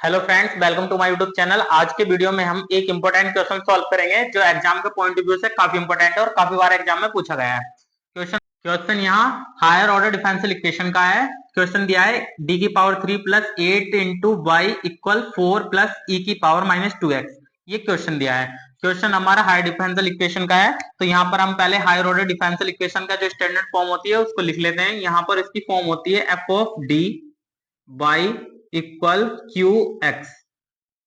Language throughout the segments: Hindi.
Hello friends, welcome to my YouTube channel. आज के वीडियो में हम एक इंपॉर्टेंट क्वेश्चन सॉल्व करेंगे जो एग्जाम के पॉइंट ऑफ व्यू से काफी इंपॉर्टेंट है और काफी बार एग्जाम में पूछा गया है। क्वेश्चन क्वेश्चन यहाँ हायर ऑर्डर डिफरेंशियल इक्वेशन का है। क्वेश्चन दिया है डी की power 3 plus 8 into Y equal 4 plus E की पावर माइनस 2x। ये क्वेश्चन दिया है। क्वेश्चन हमारा हायर डिफरेंशियल इक्वेशन का है, तो यहाँ पर हम पहले हायर ऑर्डर डिफरेंशियल इक्वेशन का जो स्टैंडर्ड फॉर्म होती है उसको लिख लेते हैं। यहाँ पर इसकी फॉर्म होती है F of D Y equal Q X.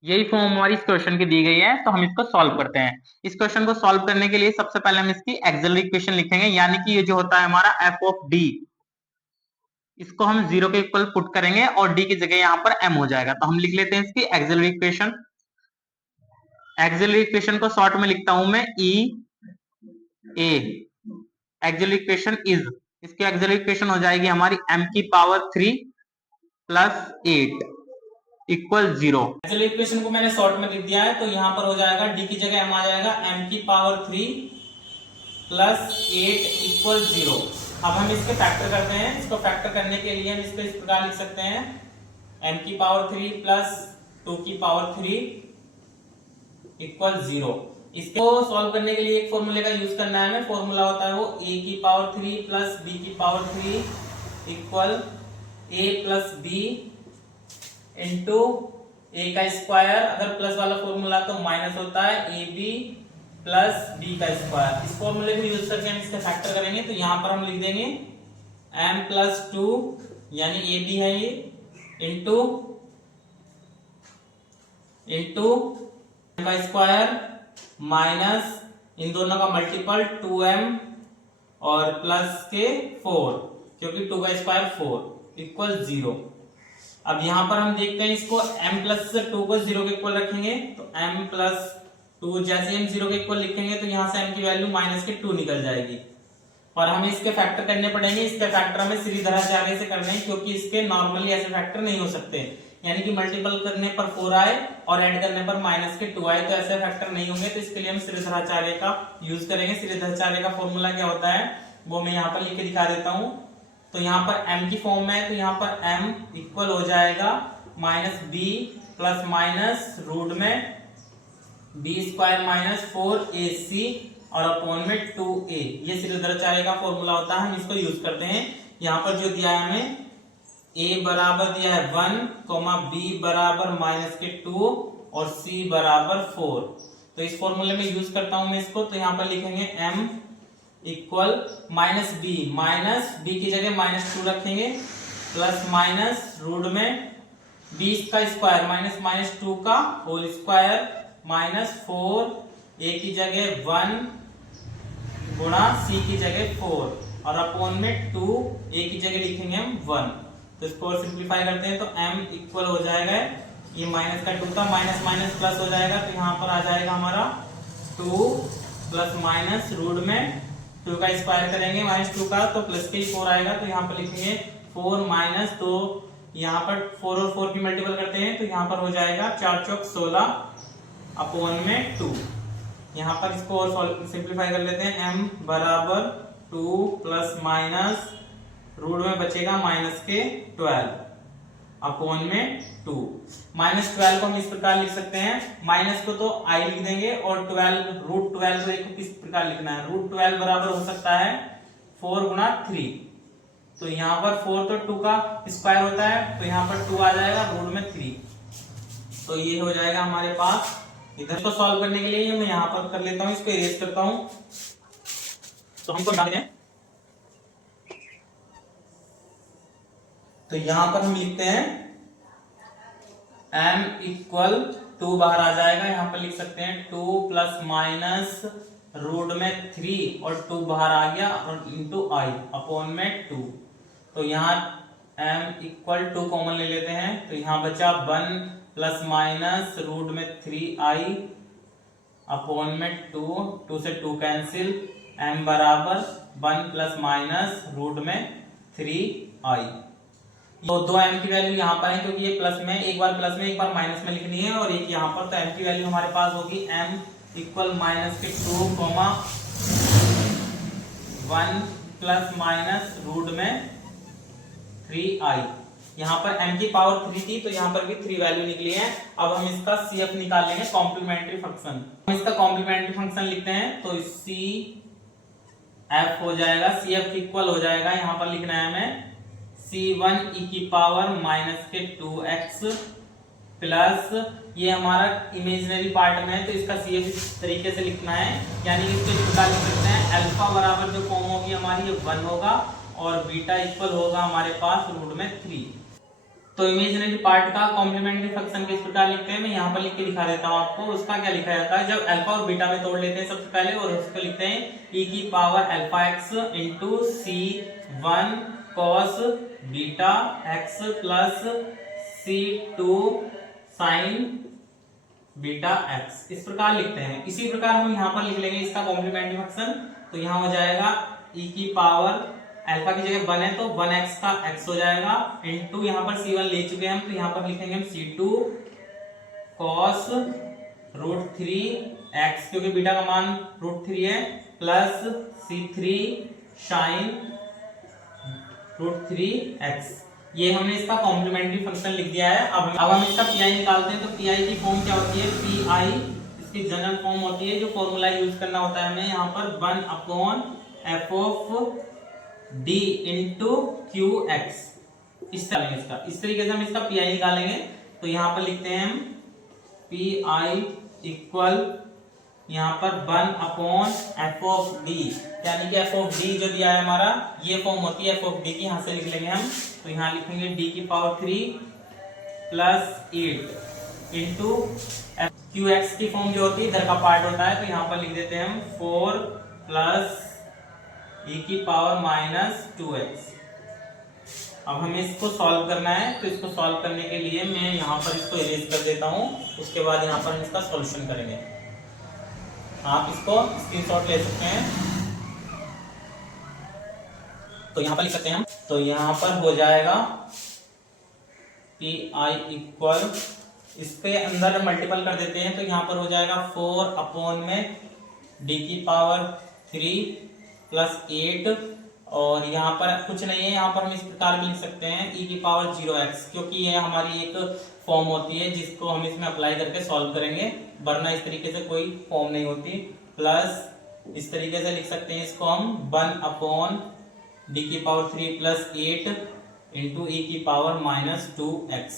यही फॉर्म हमारी इस क्वेश्चन की दी गई है, तो हम इसको सॉल्व करते हैं। इस क्वेश्चन को सॉल्व करने के लिए सबसे पहले हम इसकी एक्सिलरी इक्वेशन लिखेंगे, यानी कि ये जो होता है हमारा एफ ऑफ डी, इसको हम जीरो के इक्वल पुट करेंगे और डी की जगह यहां पर एम हो जाएगा। तो हम लिख लेते हैं इसकी एक्सिलरी इक्वेशन। एक्सिलरी इक्वेशन को शॉर्ट में लिखता हूं मैं ई ए। एक्सिलरी इक्वेशन इज, इसकी एक्सिलरी इक्वेशन हो जाएगी हमारी m की power 3 plus 8 equal 0। Actually equation को मैंने शॉर्ट में लिख दिया है, तो यहाँ पर हो जाएगा डी की जगह m आ जाएगा m की पावर 3 प्लस 8 इक्वल 0। अब हम इसके फैक्टर करते हैं। इसको फैक्टर करने के लिए हम इसको इस प्रकार लिख सकते हैं m की पावर 3 प्लस 2 की पावर 3 इक्वल 0। इसको सॉल्व करने के लिए एक फॉर्मूले का यूज करना है हमें। फॉर्मूला होता है वो a की पावर 3 प्लस b की power 3 equal a plus b into A का स्क्वायर। अगर प्लस वाला फॉर्मूला तो माइनस होता है ए बी प्लस बी का स्क्वायर। इस फॉर्मूले को यूज करके हम इसका फैक्टर करेंगे, तो यहां पर हम लिख देंगे m प्लस 2 यानी ए बी है ये, इंटू का स्क्वायर माइनस इन दोनों का मल्टीपल 2m और प्लस के 4, क्योंकि 2 का स्क्वायर 4 इक्वल 0। अब यहां पर हम देखते हैं इसको m प्लस 2 को 0 के इक्वल रखेंगे, तो m प्लस 2 जैसे हम 0 के इक्वल लिखेंगे तो यहां से m की वैल्यू माइनस के 2 निकल जाएगी और हमें इसके फैक्टर करने पड़ेंगे। इसके फैक्टर हमें सीधे से करने हैं, क्योंकि इसके नॉर्मली ऐसे फैक्टर नहीं हो सकते, यानी कि मल्टीपल करने पर 4 आए और ऐड करने पर माइनस के 2 आए, तो ऐसे फैक्टर नहीं होंगे। तो इसके लिए हम श्रीधराचार्य का यूज करेंगे। श्रीधराचार्य का फॉर्मूला क्या होता है वो मैं यहाँ पर लिख के दिखा देता हूँ। तो यहाँ पर m की फॉर्म में है, तो यहाँ पर m इक्वल हो जाएगा minus b plus minus root में b स्क्वायर माइनस 4ac और अपॉन में 2a। ये श्रीधराचार्य का फॉर्मूला होता है, हम इसको यूज करते हैं। यहाँ पर जो दिया है हमें a बराबर दिया है 1, b बराबर माइनस के 2 और c बराबर 4। तो इस फॉर्मूले में यूज करता हूं मैं इसको। तो यहाँ पर लिखेंगे m इक्वल माइनस बी की जगह माइनस 2 रखेंगे, प्लस माइनस रूट में बी का स्क्वायर माइनस माइनस 2 का होल स्क्वायर माइनस 4, ए की जगह 1 गुणा सी की जगह 4 और अपॉन में 2, ए की जगह लिखेंगे हम 1। तो इसको और सिंप्लीफाई करते हैं, तो m इक्वल हो जाएगा, ये माइनस का 2 था, माइनस माइनस प्लस हो जाएगा, तो यहाँ पर आ जाएगा हमारा 2 प्लस माइनस रूट में 2 का स्क्वायर करेंगे माइनस 2 का, तो प्लस के 4 आएगा, तो यहाँ पर लिखेंगे 4 माइनस, तो यहाँ पर 4 और 4 की मल्टीपल करते हैं, तो यहाँ पर हो जाएगा 4 चौक 16 अपॉन में 2। यहाँ पर इसको और सिंप्लीफाई कर लेते हैं। m बराबर 2 प्लस माइनस रूट में बचेगा माइनस के 12 अपॉन में 2। माइनस 12 को हम इस प्रकार लिख सकते हैं, माइनस को तो i लिख देंगे और 12 रूट 12 को एक किस प्रकार लिखना है, रूट 12 बराबर हो सकता है 4 गुणा 3। तो यहाँ पर 4 तो 2 का स्क्वायर होता है, तो यहाँ पर 2 आ जाएगा रूट में 3। तो ये हो जाएगा हमारे पास। इधर को सॉल्व करने के लिए मैं यहाँ पर कर लेता हूँ, इसको इरेज करता हूँ। तो हमको बना दें, तो यहां पर हम लिखते हैं m इक्वल 2 बाहर आ जाएगा, यहां पर लिख सकते हैं 2 प्लस माइनस रूट में 3 और 2 बाहर आ गया और इंटू i अपॉन में 2। तो यहाँ m इक्वल 2 कॉमन ले लेते हैं, तो यहाँ बचा 1 प्लस माइनस रूट में 3i अपॉन में 2 से 2 कैंसिल, m बराबर 1 प्लस माइनस रूट में 3i। तो 2m की वैल्यू यहाँ पर है, क्योंकि ये प्लस में, एक बार प्लस में एक बार माइनस में लिखनी है और एक यहाँ पर, तो m की वैल्यू हमारे पास होगी m इक्वल माइनस के 2 1 प्लस माइनस रूट में 3i। यहाँ पर m की पावर 3 थी तो यहाँ पर भी 3 वैल्यू निकली है। अब हम इसका CF निकाल लेंगे, कॉम्प्लीमेंट्री फंक्शन। हम इसका कॉम्प्लीमेंट्री फंक्शन लिखते हैं तो CF हो जाएगा, CF इक्वल हो जाएगा, यहाँ पर लिखना है हमें C1 e की पावर माइनस के 2x प्लस ये हमारा इमेजिनरी पार्ट में है तो इसका CF इस तरीके से लिखना है, यानी इसको इस प्रकार लिख सकते हैं अल्फा बराबर जो फॉर्म होगी हमारी ये 1 होगा और बीटा इक्वल होगा हमारे पास रूट में 3। तो इमेजिनरी पार्ट का कॉम्प्लीमेंट्री फंक्शन किस प्रकार लिखते हैं, मैं यहाँ पर लिख के दिखा देता हूँ आपको। उसका क्या लिखा जाता है, जब अल्फा और बीटा में तोड़ लेते हैं सबसे पहले और उसको लिखते हैं e की power alpha x into C1 cos beta x plus C2 sin beta x, इस प्रकार लिखते हैं। इसी प्रकार हम यहाँ पर लिख लेंगे इसका कॉम्प्लीमेंट्री फंक्शन, तो यहाँ हो जाएगा e की पावर अल्फा की जगह 1 है तो 1x का x हो जाएगा इंटू यहाँ पर C1 ले चुके हैं हम तो यहाँ पर लिखेंगे हम C2 cos रूट 3x क्योंकि बीटा का मान रूट 3 है plus C3 sin root 3x। ये हमने इसका कॉम्प्लीमेंट्री फंक्शन लिख दिया है। अब हम इसका PI निकालते हैं तो PI की फॉर्म क्या होती है, PI इसकी जनरल फॉर्म होती है, जो फॉर्मूला यूज करना होता है हमें यहाँ पर 1 upon f of d into QX, इस तरीके से हम इसका PI निकालेंगे। तो यहाँ पर लिखते हैं हम PI इक्वल यहाँ पर 1 अपॉन f ऑफ d, यानी कि f ऑफ d जो दिया है हमारा ये फॉर्म होती है f ऑफ d की, यहाँ से लिख लेंगे हम। तो यहाँ लिखेंगे d की पावर 3 प्लस 8 इंटू QX की फॉर्म जो होती है इधर का पार्ट होता है तो यहाँ पर लिख देते हैं हम 4 प्लस e की पावर माइनस 2x। अब हमें इसको सॉल्व करना है तो इसको सॉल्व करने के लिए मैं यहाँ पर इसको इरेज कर देता हूँ, उसके बाद यहाँ पर हम इसका सॉल्यूशन करेंगे। आप इसको स्क्रीनशॉट ले सकते हैं। तो यहाँ पर लिख सकते हैं हम, तो यहाँ पर हो जाएगा PI इक्वल, इसके अंदर मल्टीपल कर देते हैं तो यहाँ पर हो जाएगा 4 अपॉन में d की पावर 3 प्लस 8 और यहाँ पर कुछ नहीं है, यहाँ पर हम इस प्रकार भी लिख सकते हैं e की पावर 0x, क्योंकि ये हमारी एक फॉर्म होती है जिसको हम इसमें अप्लाई करके सॉल्व करेंगे, वरना इस तरीके से कोई फॉर्म नहीं होती। प्लस इस तरीके से लिख सकते हैं इसको हम 1 अपॉन d की पावर 3 प्लस 8 इंटू e की पावर माइनस 2x।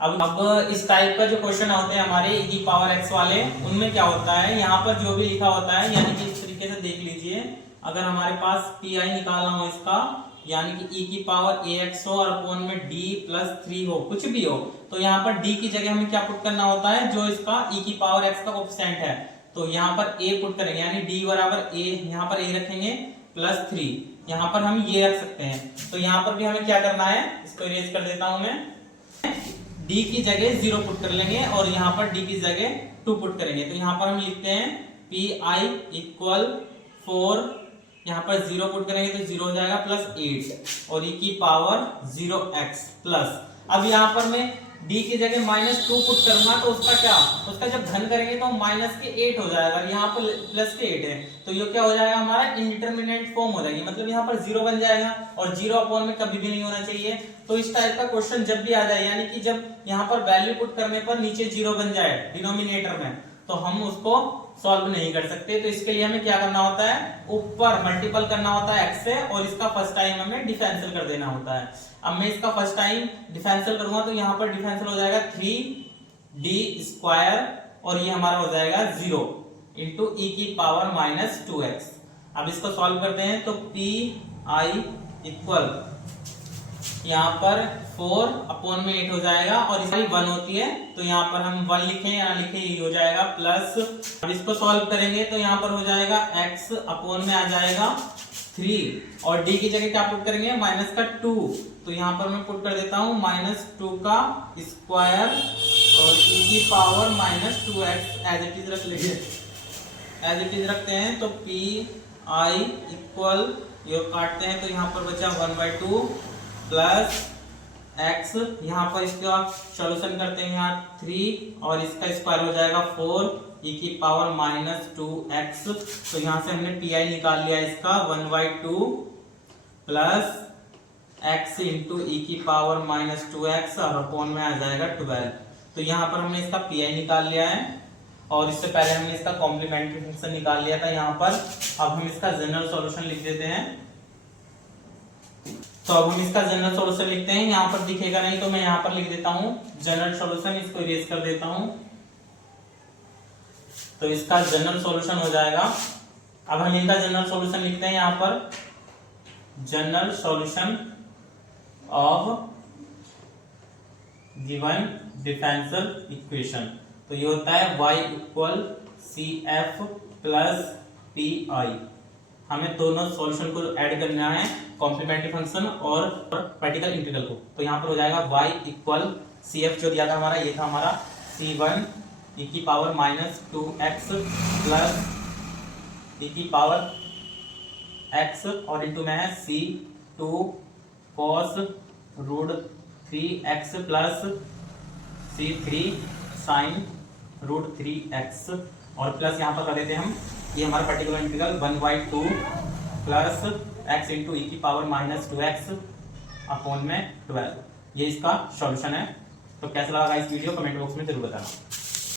अब इस टाइप का जो क्वेश्चन होते हैं हमारे e की पावर x वाले, उनमें क्या होता है यहाँ पर जो भी लिखा होता है, यानी कि इस तरीके से देख लीजिए, अगर हमारे पास PI निकालना हो इसका, यानी कि e की पावर ax हो और अपॉन में d प्लस 3 हो, कुछ भी हो, तो यहाँ पर d की जगह हमें क्या पुट करना होता है, जो इसका e की पावर x का कोएफिशिएंट है, तो यहाँ पर a पुट करेंगे, यानी d बराबर a, यहाँ पर a रखेंगे प्लस 3, यहाँ पर हम ये रख सकते हैं। तो यहाँ पर भी हमें क्या करना है, इसको इरेज कर देता हूं मैं, d की जगह 0 पुट कर लेंगे और यहाँ पर d की जगह 2 पुट करेंगे। तो यहाँ पर हम लिखते हैं PI इक्वल 4, यहाँ पर 0 पुट करेंगे तो 0 हो जाएगा प्लस 8 और e की पावर 0x प्लस, अब यहाँ पर मैं d की जगह माइनस 2 पुट करूंगा तो उसका क्या, उसका जब घन करेंगे तो माइनस के 8 हो जाएगा, यहाँ पर प्लस के 8 है तो ये क्या हो जाएगा हमारा इनडिटरमिनेट फॉर्म हो जाएगी, मतलब यहाँ पर 0 बन जाएगा और 0 अपॉन में कभी भी नहीं होना चाहिए। तो इस टाइप का क्वेश्चन जब भी आ जाए, यानी कि जब यहाँ पर वैल्यू पुट करने पर नीचे 0 बन जाए डिनोमिनेटर में, तो हम उसको सॉल्व नहीं कर सकते। तो इसके लिए हमें क्या करना होता है, ऊपर मल्टीपल करना होता है x से और इसका फर्स्ट टाइम हमें डिफरेंशियल कर देना होता है। अब मैं इसका फर्स्ट टाइम डिफरेंशियल करूंगा तो यहाँ पर डिफरेंशियल हो जाएगा 3d स्क्वायर और ये हमारा हो जाएगा 0 इंटू e की पावर माइनस 2x। अब इसको सॉल्व करते हैं तो PI इक्वल यहाँ पर 4 अपॉन में 8 हो जाएगा और इसकी 1 होती है तो यहाँ पर हम 1 लिखें या लिखें ये हो जाएगा प्लस। अब इसको सॉल्व करेंगे तो यहाँ पर हो जाएगा x अपॉन में आ जाएगा 3 और d की जगह क्या पुट करेंगे, माइनस का 2, तो यहाँ पर मैं पुट कर देता हूँ माइनस 2 का स्क्वायर और e की power minus 2x as it is रख लीजिए, एज इट इज रखते हैं। तो PI इक्वल योग काटते हैं तो यहाँ पर बचा 1/2 प्लस x, यहाँ पर इसका सॉल्यूशन करते हैं यहाँ 3 और इसका स्क्वायर हो जाएगा 4 e की पावर माइनस 2x। तो यहाँ से हमने PI निकाल लिया इसका 1/2 प्लस x इंटू ई की पावर माइनस 2x और अपॉन में आ जाएगा 12। तो यहाँ पर हमने इसका पी आई निकाल लिया है और इससे पहले हमने इसका कॉम्प्लीमेंट्री फंक्शन निकाल लिया था यहाँ पर। अब हम इसका जनरल सॉल्यूशन लिख देते हैं। तो अब हम इसका जनरल सॉल्यूशन लिखते हैं। यहाँ पर दिखेगा नहीं तो मैं यहाँ पर लिख देता हूँ जनरल सॉल्यूशन, इसको इरेज कर देता हूँ। तो इसका जनरल सॉल्यूशन हो जाएगा। अब हम इनका जनरल सॉल्यूशन लिखते हैं यहाँ पर, general solution of given differential equation. तो ये होता है y इक्वल C F plus P I. हमें दोनों सॉल्यूशन को ऐड करना है, कॉम्प्लीमेंट्री फंक्शन और पार्टिकल इंटीग्रल को। तो यहाँ पर हो जाएगा y इक्वल सी एफ जो दिया था हमारा, ये था हमारा c1 e की power minus 2x plus e की पावर x और इंटू में है c2 cos root 3x plus c3 sin root 3x और प्लस यहाँ पर कर देते हैं हम, ये हमारा particular integral 1/2 plus x into E की पावर माइनस 2x अपॉन में 12। ये इसका सॉल्यूशन है। तो कैसा लगा इस वीडियो, कमेंट बॉक्स में जरूर बताना।